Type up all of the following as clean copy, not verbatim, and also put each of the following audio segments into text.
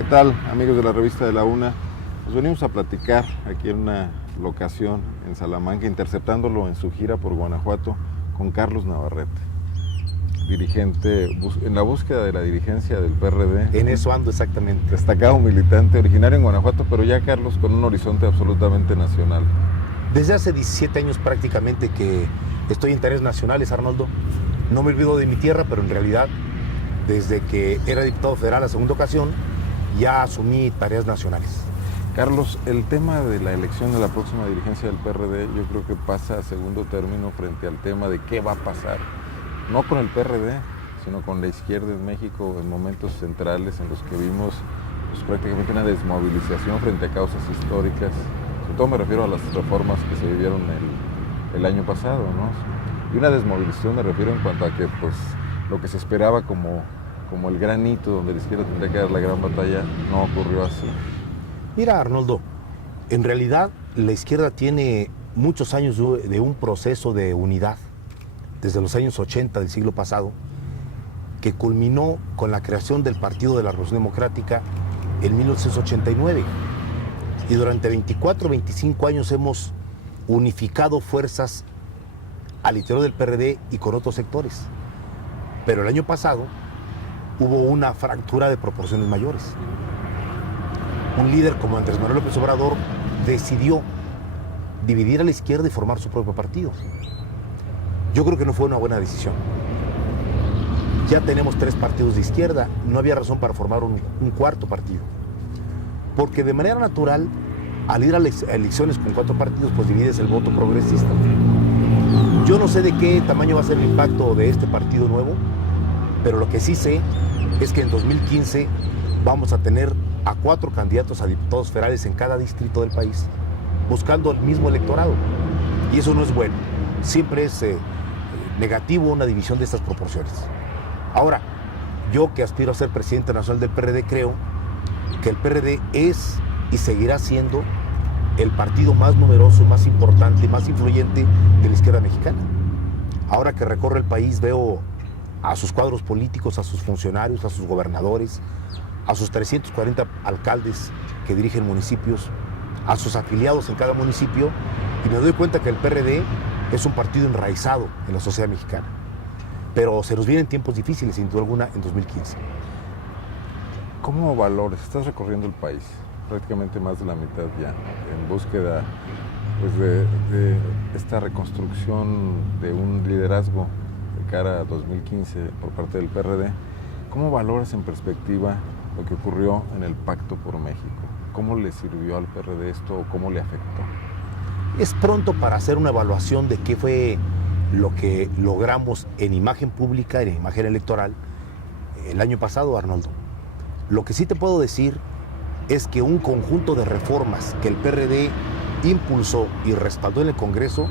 ¿Qué tal, amigos de la revista de la UNA? Nos venimos a platicar aquí en una locación en Salamanca, interceptándolo en su gira por Guanajuato con Carlos Navarrete, dirigente en la búsqueda de la dirigencia del PRD. En eso ando exactamente. Destacado militante, originario en Guanajuato, pero ya Carlos con un horizonte absolutamente nacional. Desde hace 17 años prácticamente que estoy en tareas nacionales, Arnoldo. No me olvido de mi tierra, pero en realidad, desde que era diputado federal la segunda ocasión, ya asumí tareas nacionales. Carlos, el tema de la elección de la próxima dirigencia del PRD yo creo que pasa a segundo término frente al tema de qué va a pasar, no con el PRD, sino con la izquierda en México en momentos centrales en los que vimos pues, prácticamente una desmovilización frente a causas históricas. Sobre todo me refiero a las reformas que se vivieron el año pasado, ¿no? Y una desmovilización me refiero en cuanto a que pues, lo que se esperaba como el gran hito donde la izquierda tendría que dar la gran batalla, no ocurrió así. Mira, Arnoldo, en realidad la izquierda tiene muchos años de un proceso de unidad, desde los años 80 del siglo pasado, que culminó con la creación del Partido de la Revolución Democrática en 1989. Y durante 24 o 25 años hemos unificado fuerzas al interior del PRD y con otros sectores. Pero el año pasado hubo una fractura de proporciones mayores. Un líder como Andrés Manuel López Obrador decidió dividir a la izquierda y formar su propio partido. Yo creo que no fue una buena decisión. Ya tenemos 3 partidos de izquierda, no había razón para formar un cuarto partido. Porque de manera natural, al ir a elecciones con 4 partidos, pues divides el voto progresista. Yo no sé de qué tamaño va a ser el impacto de este partido nuevo, pero lo que sí sé es que en 2015 vamos a tener a 4 candidatos a diputados federales en cada distrito del país, buscando el mismo electorado. Y eso no es bueno. Siempre es negativo una división de estas proporciones. Ahora, yo que aspiro a ser presidente nacional del PRD, creo que el PRD es y seguirá siendo el partido más numeroso, más importante, más influyente de la izquierda mexicana. Ahora que recorro el país veo a sus cuadros políticos, a sus funcionarios, a sus gobernadores, a sus 340 alcaldes que dirigen municipios, a sus afiliados en cada municipio, y me doy cuenta que el PRD es un partido enraizado en la sociedad mexicana. Pero se nos vienen tiempos difíciles, sin duda alguna, en 2015. ¿Cómo valoras? Estás recorriendo el país, prácticamente más de la mitad ya, en búsqueda pues, de esta reconstrucción de un liderazgo de cara a 2015 por parte del PRD. ¿Cómo valoras en perspectiva lo que ocurrió en el Pacto por México? ¿Cómo le sirvió al PRD esto o cómo le afectó? Es pronto para hacer una evaluación de qué fue lo que logramos en imagen pública, en imagen electoral, el año pasado, Arnoldo. Lo que sí te puedo decir es que un conjunto de reformas que el PRD impulsó y respaldó en el Congreso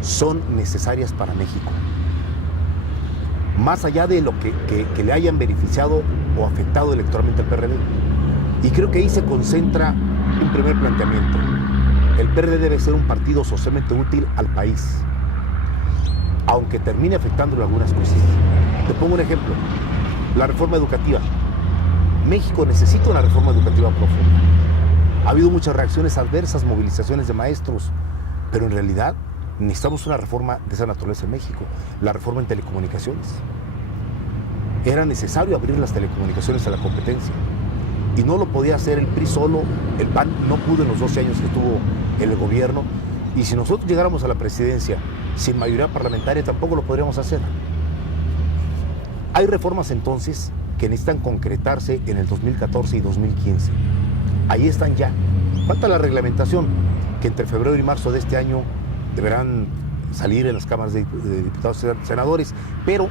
son necesarias para México. Más allá de lo que le hayan beneficiado o afectado electoralmente al PRD. Y creo que ahí se concentra un primer planteamiento. El PRD debe ser un partido socialmente útil al país, aunque termine afectándole algunas cosas. Te pongo un ejemplo, la reforma educativa. México necesita una reforma educativa profunda. Ha habido muchas reacciones adversas, movilizaciones de maestros, pero en realidad necesitamos una reforma de esa naturaleza en México, la reforma en telecomunicaciones. Era necesario abrir las telecomunicaciones a la competencia y no lo podía hacer el PRI solo, el PAN no pudo en los 12 años que estuvo en el gobierno, y si nosotros llegáramos a la presidencia sin mayoría parlamentaria tampoco lo podríamos hacer. Hay reformas entonces que necesitan concretarse en el 2014 y 2015. Ahí están ya. Falta la reglamentación, que entre febrero y marzo de este año deberán salir en las cámaras de diputados y senadores, pero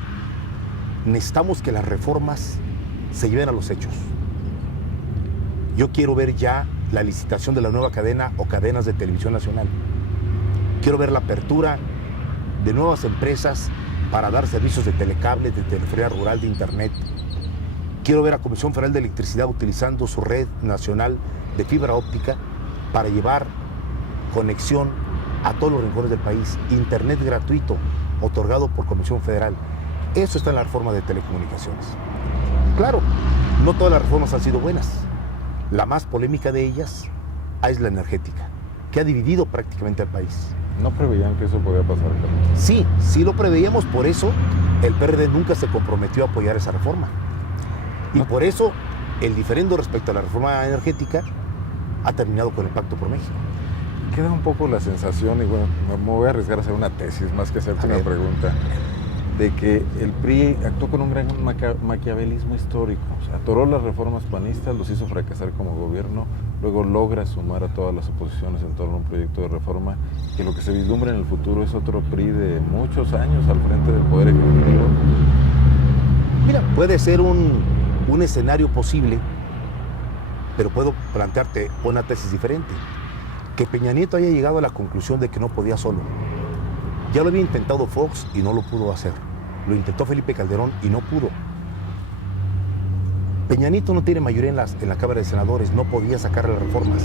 necesitamos que las reformas se lleven a los hechos. Yo quiero ver ya la licitación de la nueva cadena o cadenas de televisión nacional. Quiero ver la apertura de nuevas empresas para dar servicios de telecable, de telefonía rural, de internet. Quiero ver a Comisión Federal de Electricidad utilizando su red nacional de fibra óptica para llevar conexión a todos los rincones del país. Internet gratuito, otorgado por Comisión Federal. Eso está en la reforma de telecomunicaciones. Claro, no todas las reformas han sido buenas. La más polémica de ellas es la energética, que ha dividido prácticamente al país. ¿No preveían que eso podía pasar, Carlos? Sí, sí lo preveíamos, por eso el PRD nunca se comprometió a apoyar esa reforma. Y por eso el diferendo respecto a la reforma energética ha terminado con el Pacto por México. Queda un poco la sensación, y bueno, me voy a arriesgar a hacer una tesis más que hacerte una pregunta, de que el PRI actuó con un gran maquiavelismo histórico. O sea, atoró las reformas panistas, los hizo fracasar como gobierno, luego logra sumar a todas las oposiciones en torno a un proyecto de reforma, que lo que se vislumbra en el futuro es otro PRI de muchos años al frente del Poder Ejecutivo. Mira, puede ser un escenario posible, pero puedo plantearte una tesis diferente. Que Peña Nieto haya llegado a la conclusión de que no podía solo. Ya lo había intentado Fox y no lo pudo hacer. Lo intentó Felipe Calderón y no pudo. Peña Nieto no tiene mayoría en la Cámara de Senadores, no podía sacar las reformas.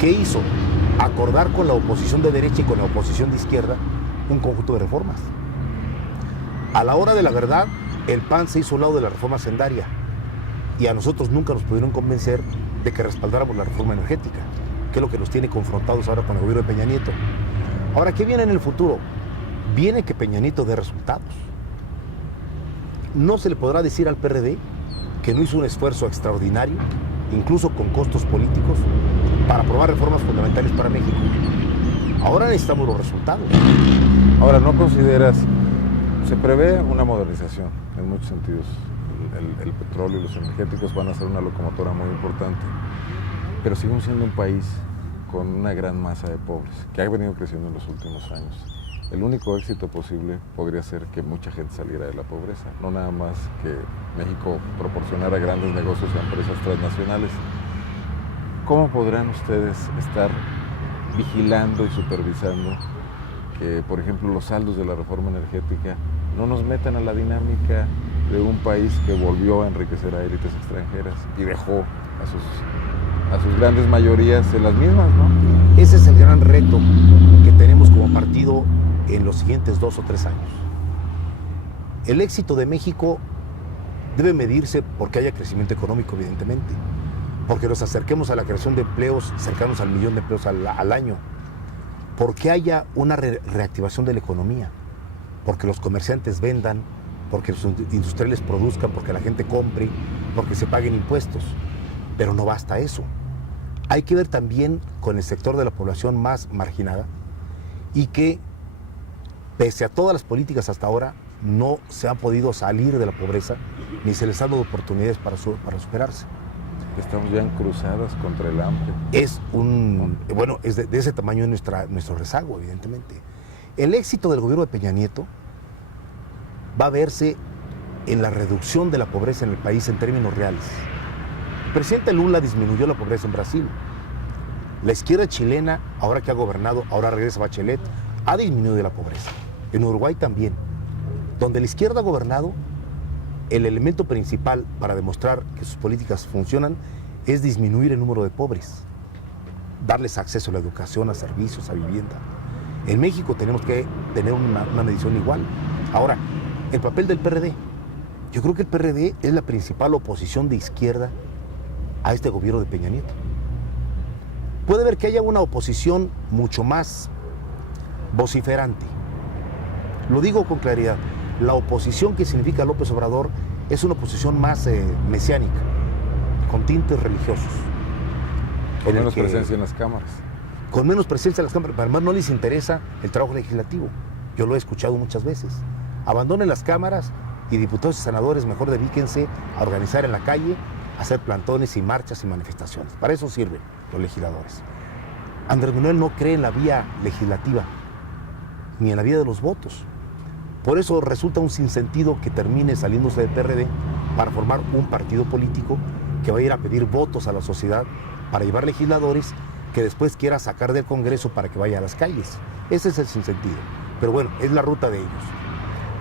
¿Qué hizo? Acordar con la oposición de derecha y con la oposición de izquierda un conjunto de reformas. A la hora de la verdad, el PAN se hizo a un lado de la reforma sendaria y a nosotros nunca nos pudieron convencer de que respaldáramos la reforma energética, que es lo que nos tiene confrontados ahora con el gobierno de Peña Nieto. Ahora, ¿qué viene en el futuro? Viene que Peña Nieto dé resultados. No se le podrá decir al PRD que no hizo un esfuerzo extraordinario, incluso con costos políticos, para aprobar reformas fundamentales para México. Ahora necesitamos los resultados. Ahora, ¿no consideras, se prevé una modernización en muchos sentidos? El petróleo y los energéticos van a ser una locomotora muy importante, pero seguimos siendo un país con una gran masa de pobres, que ha venido creciendo en los últimos años. El único éxito posible podría ser que mucha gente saliera de la pobreza, no nada más que México proporcionara grandes negocios a empresas transnacionales. ¿Cómo podrán ustedes estar vigilando y supervisando que, por ejemplo, los saldos de la reforma energética no nos metan a la dinámica de un país que volvió a enriquecer a élites extranjeras y dejó a sus grandes mayorías en las mismas, ¿no? Ese es el gran reto que tenemos como partido en los siguientes 2 o 3 años. El éxito de México debe medirse porque haya crecimiento económico, evidentemente, porque nos acerquemos a la creación de empleos cercanos al 1.000.000 de empleos al año, porque haya una reactivación de la economía, porque los comerciantes vendan, porque los industriales produzcan, porque la gente compre, porque se paguen impuestos. Pero no basta eso. Hay que ver también con el sector de la población más marginada y que, pese a todas las políticas hasta ahora, no se ha podido salir de la pobreza ni se les ha dado oportunidades para superarse. Estamos ya en cruzadas contra el hambre. Es de ese tamaño nuestro rezago, evidentemente. El éxito del gobierno de Peña Nieto va a verse en la reducción de la pobreza en el país en términos reales. El presidente Lula disminuyó la pobreza en Brasil. La izquierda chilena, ahora que ha gobernado, ahora regresa Bachelet, ha disminuido la pobreza. En Uruguay también. Donde la izquierda ha gobernado, el elemento principal para demostrar que sus políticas funcionan es disminuir el número de pobres, darles acceso a la educación, a servicios, a vivienda. En México tenemos que tener una medición igual. Ahora, el papel del PRD. Yo creo que el PRD es la principal oposición de izquierda a este gobierno de Peña Nieto. Puede ver que haya una oposición mucho más vociferante. Lo digo con claridad. La oposición que significa López Obrador es una oposición más mesiánica, con tintes religiosos. Con menos presencia en las cámaras. Con menos presencia en las cámaras. Además no les interesa el trabajo legislativo. Yo lo he escuchado muchas veces. Abandonen las cámaras y diputados y senadores mejor dedíquense a organizar en la calle, a hacer plantones y marchas y manifestaciones. Para eso sirven los legisladores. Andrés Manuel no cree en la vía legislativa, ni en la vía de los votos. Por eso resulta un sinsentido que termine saliéndose del PRD para formar un partido político que va a ir a pedir votos a la sociedad para llevar legisladores que después quiera sacar del Congreso para que vaya a las calles. Ese es el sinsentido. Pero bueno, es la ruta de ellos.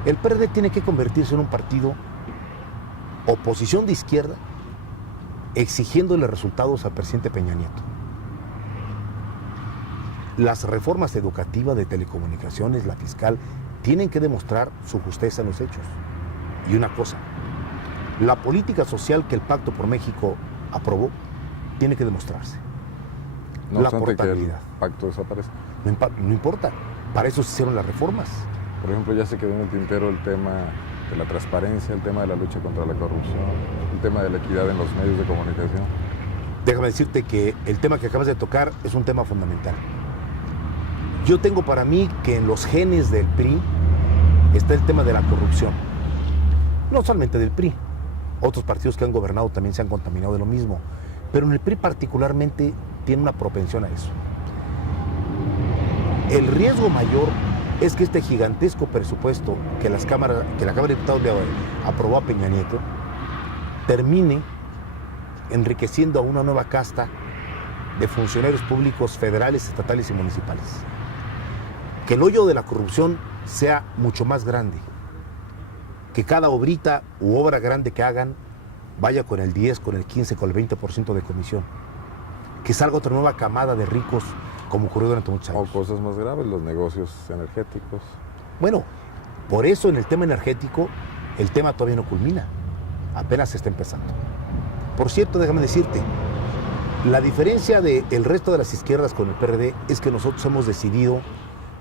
El PRD tiene que convertirse en un partido oposición de izquierda, exigiéndole resultados al presidente Peña Nieto. Las reformas educativas, de telecomunicaciones, la fiscal, tienen que demostrar su justeza en los hechos. Y una cosa, la política social que el Pacto por México aprobó tiene que demostrarse. No La obstante que el portabilidad. pacto desaparezca. No importa, para eso se hicieron las reformas. Por ejemplo, ya se quedó en el tintero el tema de la transparencia, el tema de la lucha contra la corrupción, el tema de la equidad en los medios de comunicación. Déjame decirte que el tema que acabas de tocar es un tema fundamental. Yo tengo para mí que en los genes del PRI está el tema de la corrupción. No solamente del PRI, otros partidos que han gobernado también se han contaminado de lo mismo, pero en el PRI particularmente tiene una propensión a eso. El riesgo mayor es que este gigantesco presupuesto que la Cámara de Diputados le aprobó a Peña Nieto termine enriqueciendo a una nueva casta de funcionarios públicos federales, estatales y municipales. Que el hoyo de la corrupción sea mucho más grande. Que cada obrita u obra grande que hagan vaya con el 10, con el 15, con el 20% de comisión. Que salga otra nueva camada de ricos como ocurrió durante muchos años. O cosas más graves, los negocios energéticos. Bueno, por eso en el tema energético el tema todavía no culmina. Apenas se está empezando. Por cierto, déjame decirte, la diferencia del resto de las izquierdas con el PRD es que nosotros hemos decidido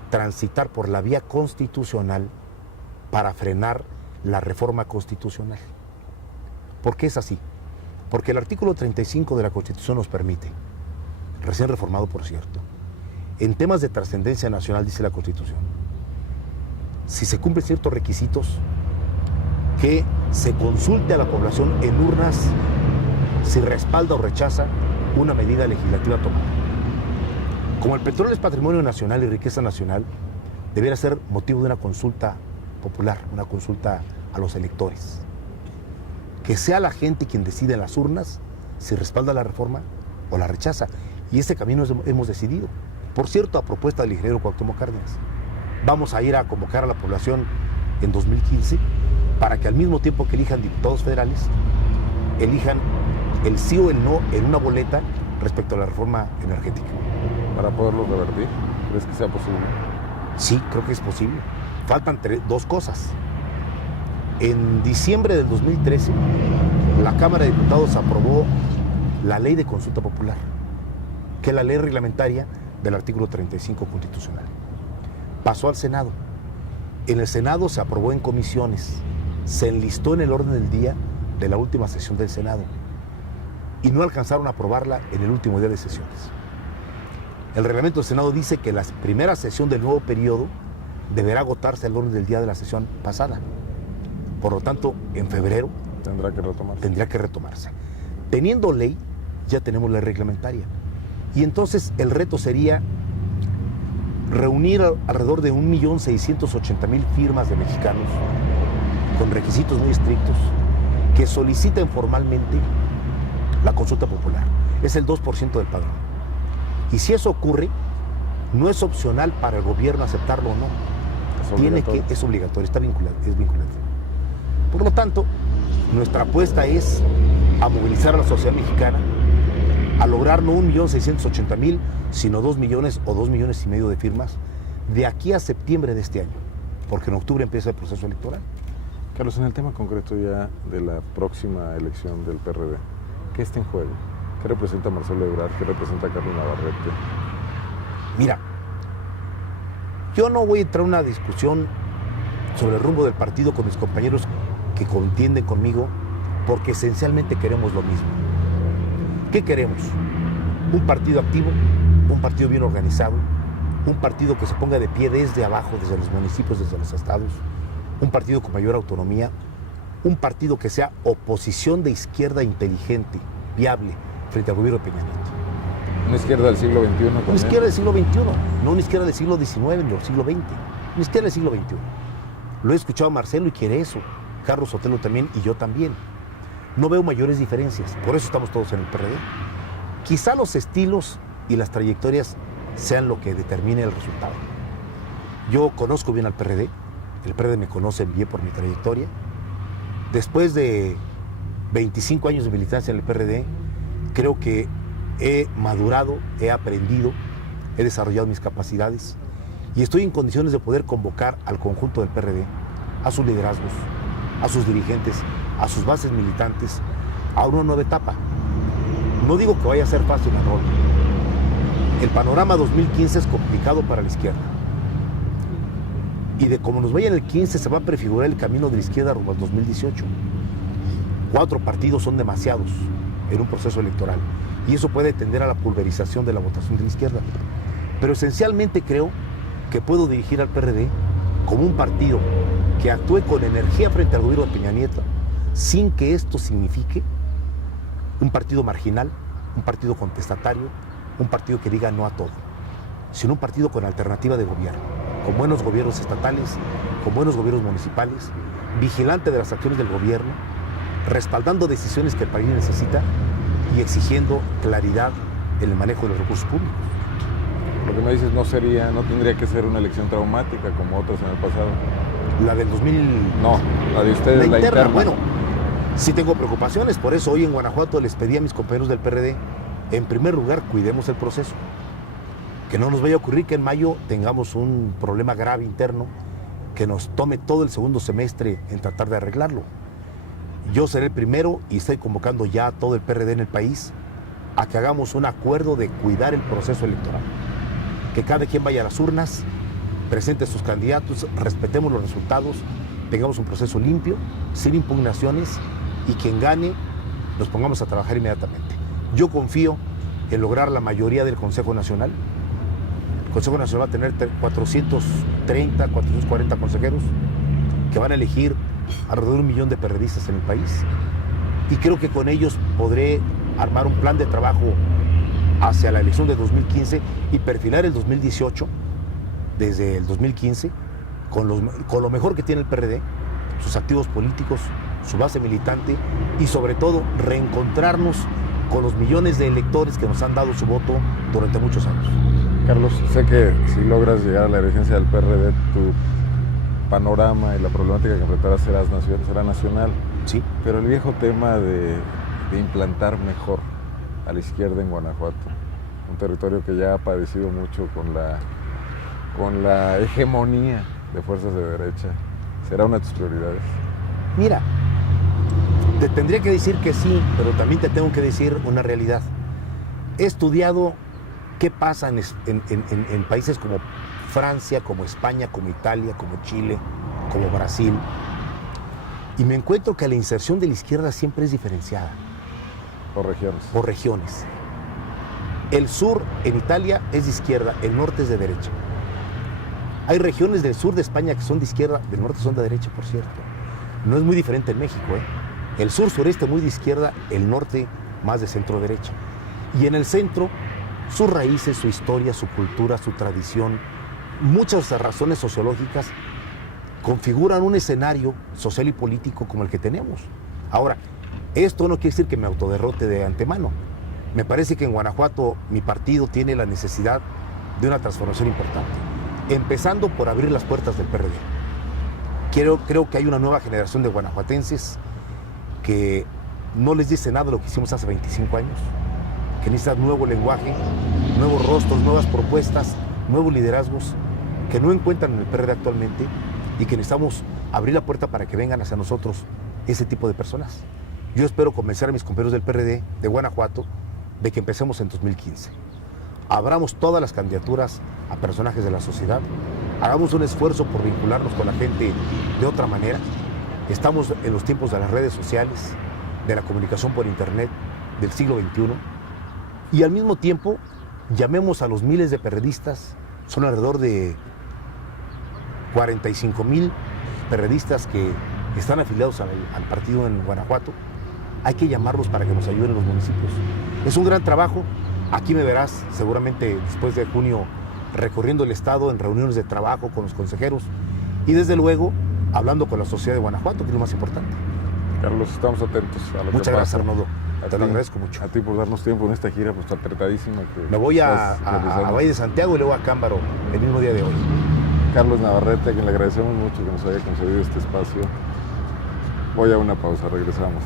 transitar por la vía constitucional para frenar la reforma constitucional. ¿Por qué es así? Porque el artículo 35 de la Constitución nos permite, recién reformado por cierto, en temas de trascendencia nacional, dice la Constitución, si se cumplen ciertos requisitos, que se consulte a la población en urnas si respalda o rechaza una medida legislativa tomada. Como el petróleo es patrimonio nacional y riqueza nacional, debiera ser motivo de una consulta popular, una consulta a los electores. Que sea la gente quien decide en las urnas si respalda la reforma o la rechaza. Y ese camino hemos decidido. Por cierto, a propuesta del ingeniero Cuauhtémoc Cárdenas, vamos a ir a convocar a la población en 2015 para que al mismo tiempo que elijan diputados federales, elijan el sí o el no en una boleta respecto a la reforma energética. Para poderlo revertir, ¿crees que sea posible? Sí, creo que es posible. Faltan dos cosas. En diciembre del 2013, la Cámara de Diputados aprobó la Ley de Consulta Popular, que es la ley reglamentaria del artículo 35 constitucional. Pasó al Senado. En el Senado se aprobó en comisiones, se enlistó en el orden del día de la última sesión del Senado y no alcanzaron a aprobarla en el último día de sesiones. El reglamento del Senado dice que la primera sesión del nuevo periodo deberá agotarse al orden del día de la sesión pasada. Por lo tanto, en febrero tendría que retomarse. Teniendo ley, ya tenemos ley reglamentaria. Y entonces el reto sería reunir alrededor de 1.680.000 firmas de mexicanos con requisitos muy estrictos que soliciten formalmente la consulta popular. Es el 2% del padrón. Y si eso ocurre, no es opcional para el gobierno aceptarlo o no. Es obligatorio, está vinculado, es vinculante. Por lo tanto, nuestra apuesta es a movilizar a la sociedad mexicana, a lograr no 1.680.000, sino 2 millones o 2,5 millones de firmas de aquí a septiembre de este año, porque en octubre empieza el proceso electoral. Carlos, en el tema concreto ya de la próxima elección del PRD, ¿qué está en juego? ¿Qué representa Marcelo Ebrard? ¿Qué representa Carlos Navarrete? Mira, yo no voy a entrar en una discusión sobre el rumbo del partido con mis compañeros que contienden conmigo, porque esencialmente queremos lo mismo. ¿Qué queremos? Un partido activo, un partido bien organizado, un partido que se ponga de pie desde abajo, desde los municipios, desde los estados, un partido con mayor autonomía, un partido que sea oposición de izquierda inteligente, viable, frente al gobierno de Peña Nieto. Una izquierda del siglo XXI. Una izquierda del siglo XXI, no una izquierda del siglo XIX ni del siglo XX, una izquierda del siglo XXI. Lo he escuchado a Marcelo y quiere eso, Carlos Sotelo también y yo también. No veo mayores diferencias, por eso estamos todos en el PRD. Quizá los estilos y las trayectorias sean lo que determine el resultado. Yo conozco bien al PRD, el PRD me conoce bien por mi trayectoria. Después de 25 años de militancia en el PRD, creo que he madurado, he aprendido, he desarrollado mis capacidades y estoy en condiciones de poder convocar al conjunto del PRD, a sus liderazgos, a sus dirigentes, a sus bases militantes, a una nueva etapa. No digo que vaya a ser fácil, Arnoldo. El panorama 2015 es complicado para la izquierda. Y de como nos vaya en el 15 se va a prefigurar el camino de la izquierda rumbo al 2018. 4 partidos son demasiados en un proceso electoral. Y eso puede tender a la pulverización de la votación de la izquierda. Pero esencialmente creo que puedo dirigir al PRD como un partido que actúe con energía frente al gobierno de Peña Nieto, sin que esto signifique un partido marginal, un partido contestatario, un partido que diga no a todo, sino un partido con alternativa de gobierno, con buenos gobiernos estatales, con buenos gobiernos municipales, vigilante de las acciones del gobierno, respaldando decisiones que el país necesita y exigiendo claridad en el manejo de los recursos públicos. Lo que me dices no tendría que ser una elección traumática como otras en el pasado. La del 2000... No, la de ustedes, la interna. Bueno, sí tengo preocupaciones, por eso hoy en Guanajuato les pedí a mis compañeros del PRD, en primer lugar, cuidemos el proceso. Que no nos vaya a ocurrir que en mayo tengamos un problema grave interno que nos tome todo el segundo semestre en tratar de arreglarlo. Yo seré el primero y estoy convocando ya a todo el PRD en el país a que hagamos un acuerdo de cuidar el proceso electoral. Que cada quien vaya a las urnas, presente sus candidatos, respetemos los resultados, tengamos un proceso limpio, sin impugnaciones y quien gane nos pongamos a trabajar inmediatamente. Yo confío en lograr la mayoría del Consejo Nacional. El Consejo Nacional va a tener 430, 440 consejeros que van a elegir alrededor de 1 millón de perredistas en el país. Y creo que con ellos podré armar un plan de trabajo hacia la elección de 2015 y perfilar el 2018 desde el 2015 con lo mejor que tiene el PRD, sus activos políticos, su base militante y sobre todo reencontrarnos con los millones de electores que nos han dado su voto durante muchos años. Carlos, sé que si logras llegar a la dirigencia del PRD, tu panorama y la problemática que enfrentarás será nacional. Sí. Pero el viejo tema de implantar mejor a la izquierda en Guanajuato, un territorio que ya ha padecido mucho con la hegemonía de fuerzas de derecha, ¿será una de tus prioridades? Mira, te tendría que decir que sí, pero también te tengo que decir una realidad. He estudiado qué pasa en países como Francia, como España, como Italia, como Chile, como Brasil, y me encuentro que la inserción de la izquierda siempre es diferenciada. Por regiones. Por regiones. El sur en Italia es de izquierda, el norte es de derecha. Hay regiones del sur de España que son de izquierda, del norte son de derecha, por cierto. No es muy diferente en México, ¿eh? El sur sureste muy de izquierda, el norte más de centro derecha. Y en el centro, sus raíces, su historia, su cultura, su tradición, muchas razones sociológicas configuran un escenario social y político como el que tenemos. Ahora, esto no quiere decir que me autoderrote de antemano. Me parece que en Guanajuato mi partido tiene la necesidad de una transformación importante, empezando por abrir las puertas del PRD. Creo que hay una nueva generación de guanajuatenses que no les dice nada lo que hicimos hace 25 años, que necesitan nuevo lenguaje, nuevos rostros, nuevas propuestas, nuevos liderazgos que no encuentran en el PRD actualmente y que necesitamos abrir la puerta para que vengan hacia nosotros ese tipo de personas. Yo espero convencer a mis compañeros del PRD de Guanajuato de que empecemos en 2015. Abramos todas las candidaturas a personajes de la sociedad, hagamos un esfuerzo por vincularnos con la gente de otra manera. Estamos en los tiempos de las redes sociales, de la comunicación por internet del siglo XXI y al mismo tiempo llamemos a los miles de perredistas, son alrededor de 45,000 perredistas que están afiliados al partido en Guanajuato. Hay que llamarlos para que nos ayuden en los municipios. Es un gran trabajo. Aquí me verás seguramente después de junio recorriendo el estado en reuniones de trabajo con los consejeros y desde luego hablando con la sociedad de Guanajuato, que es lo más importante. Carlos, estamos atentos a lo Muchas que gracias, pasa. Arnoldo. Te lo agradezco mucho. A ti por darnos tiempo en esta gira, pues apretadísima. Me voy a Valle de Santiago y luego a Cámbaro el mismo día de hoy. Carlos Navarrete, a quien le agradecemos mucho que nos haya concedido este espacio. Voy a una pausa, regresamos.